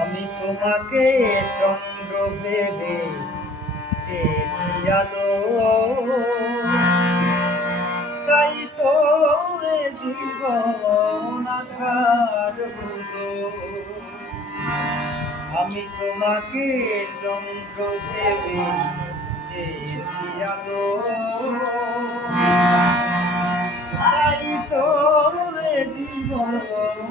আমি তোমাকে চন্দ্র ভেবে চেয়েছি আলো। তাই তো জীবন আধার আমি তোমাকে চন্দ্র ভেবে চেয়েছি আলো। তাই তো জীবন